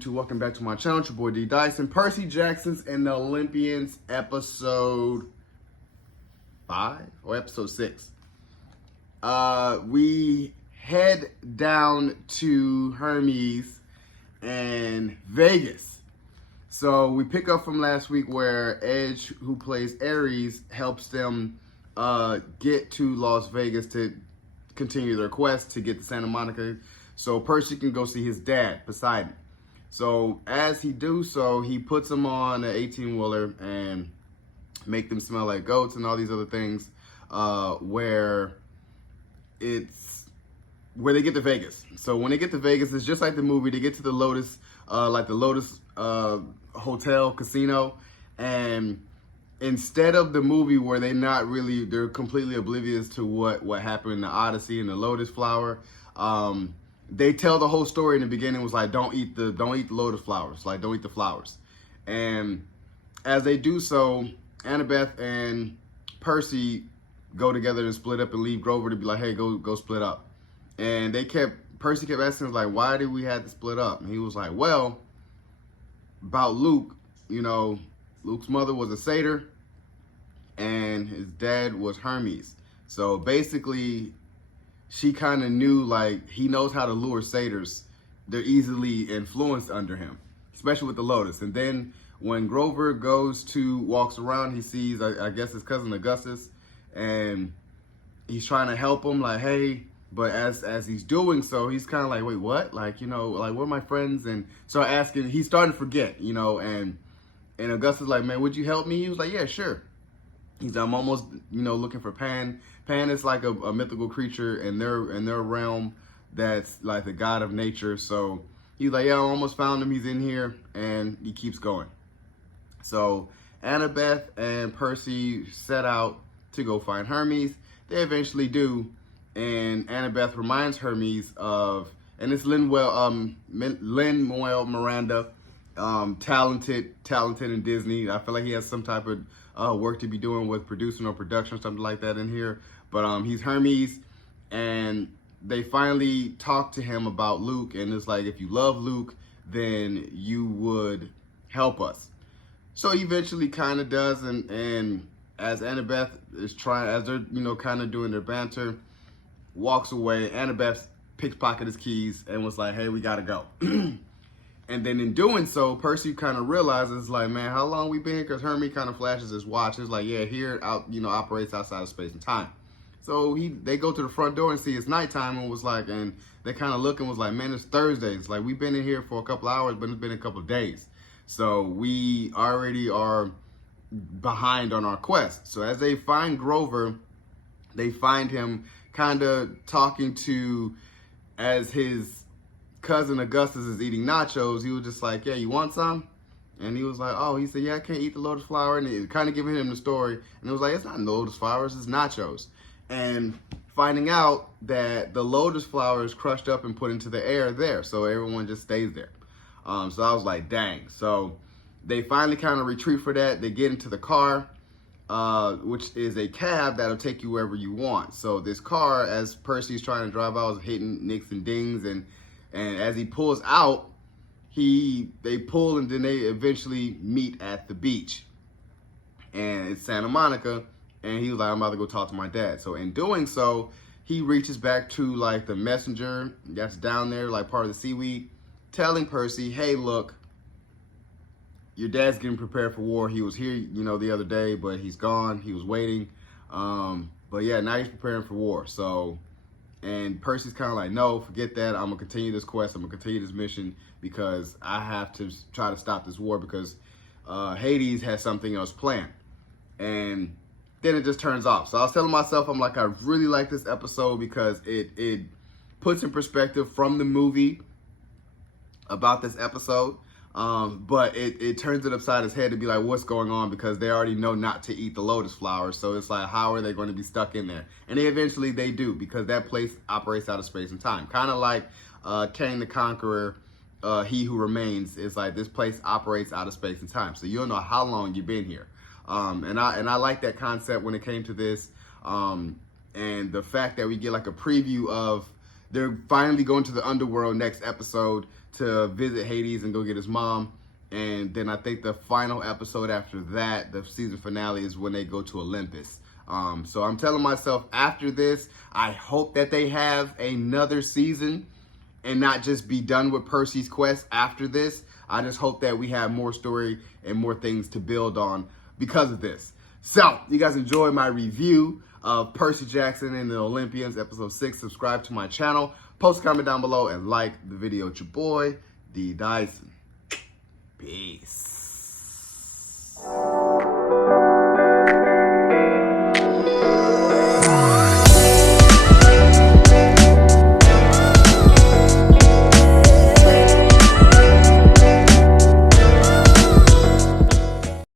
YouTube? Welcome back to my channel. It's your boy D Dyson. Percy Jackson's and the Olympians, episode 5 or episode 6. We head down to Hermes and Vegas. So we pick up from last week where Edge, who plays Ares, helps them get to Las Vegas to continue their quest to get to Santa Monica so Percy can go see his dad, Poseidon. So as he do so, he puts them on an 18-wheeler and make them smell like goats and all these other things where they get to Vegas. So when they get to Vegas, it's just like the movie. They get to the Lotus, Hotel Casino, and instead of the movie where they're completely oblivious to what happened in the Odyssey and the Lotus flower, they tell the whole story in the beginning. Was like, don't eat the lotus flowers, like don't eat the flowers. And as they do so, Annabeth and Percy go together and split up and leave Grover to be like, hey, go split up. And Percy kept asking him, like, why did we have to split up? And he was like, well, about Luke, Luke's mother was a satyr and his dad was Hermes. So basically, she kind of knew, like, he knows how to lure satyrs. They're easily influenced under him, especially with the Lotus. And then when Grover walks around, he sees, I guess, his cousin Augustus, and he's trying to help him, like, hey, but as he's doing so, he's kind of like, wait, what? Like, like, where are my friends? And so asking, he's starting to forget, and Augustus is like, man, would you help me? He was like, yeah, sure. He's I'm almost, looking for Pan. Pan is like a mythical creature in their realm that's like the god of nature. So he's like, yeah, I almost found him. He's in here, and he keeps going. So Annabeth and Percy set out to go find Hermes. They eventually do, and Annabeth reminds Hermes of, and it's Lin-Manuel Miranda, talented in Disney. I feel like he has some type of work to be doing with producing or production or something like that in here. But he's Hermes, and they finally talk to him about Luke, and it's like, if you love Luke, then you would help us. So he eventually kind of does, and as Annabeth is as they're, kind of doing their banter, walks away, Annabeth pickpocketed his keys and was like, hey, we gotta go. And then in doing so, Percy kind of realizes, like, man, how long we been here? Because Hermes kind of flashes his watch. It's like, yeah, here operates outside of space and time. So they go to the front door and see it's nighttime, and was like, and they kind of look and was like, man, it's Thursday. It's like, we've been in here for a couple hours, but it's been a couple of days. So we already are behind on our quest. So as they find Grover, they find him kind of talking to, as his cousin Augustus is eating nachos, he was just like, yeah, you want some? And he was like, oh, he said, yeah, I can't eat the lotus flower. And it kind of giving him the story. And it was like, it's not lotus flowers, it's nachos. And finding out that the lotus flower is crushed up and put into the air there. So everyone just stays there. So I was like, dang. So they finally kind of retreat for that. They get into the car, which is a cab that'll take you wherever you want. So this car, as Percy's trying to drive out, is hitting nicks and dings, and as he pulls out, they pull, and then they eventually meet at the beach. And it's Santa Monica, and he was like, I'm about to go talk to my dad. So in doing so, he reaches back to, like, the messenger that's down there, like part of the seaweed, telling Percy, hey, look, your dad's getting prepared for war. He was here, the other day, but he's gone. He was waiting. But yeah, now he's preparing for war. So, and Percy's kind of like, no, forget that. I'm going to continue this quest. I'm going to continue this mission because I have to try to stop this war because Hades has something else planned. And then it just turns off. So I was telling myself, I'm like, I really like this episode because it puts in perspective from the movie about this episode. But it turns it upside his head to be like, what's going on? Because they already know not to eat the lotus flowers. So it's like, how are they going to be stuck in there? And eventually they do, because that place operates out of space and time. Kind of like Kang the Conqueror, He Who Remains. It's like, this place operates out of space and time. So you don't know how long you've been here. And I like that concept when it came to this. And the fact that we get like a preview of they're finally going to the underworld next episode to visit Hades and go get his mom. And then I think the final episode after that, the season finale, is when they go to Olympus. So I'm telling myself, after this, I hope that they have another season and not just be done with Percy's quest after this. I just hope that we have more story and more things to build on because of this. So, you guys enjoyed my review of Percy Jackson and the Olympians, episode 6. Subscribe to my channel, post a comment down below, and like the video. It's your boy, D. Dyson. Peace.